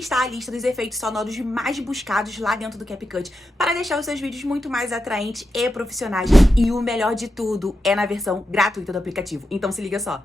está a lista dos efeitos sonoros mais buscados lá dentro do CapCut para deixar os seus vídeos muito mais atraentes e profissionais. E o melhor de tudo é na versão gratuita do aplicativo. Então se liga só.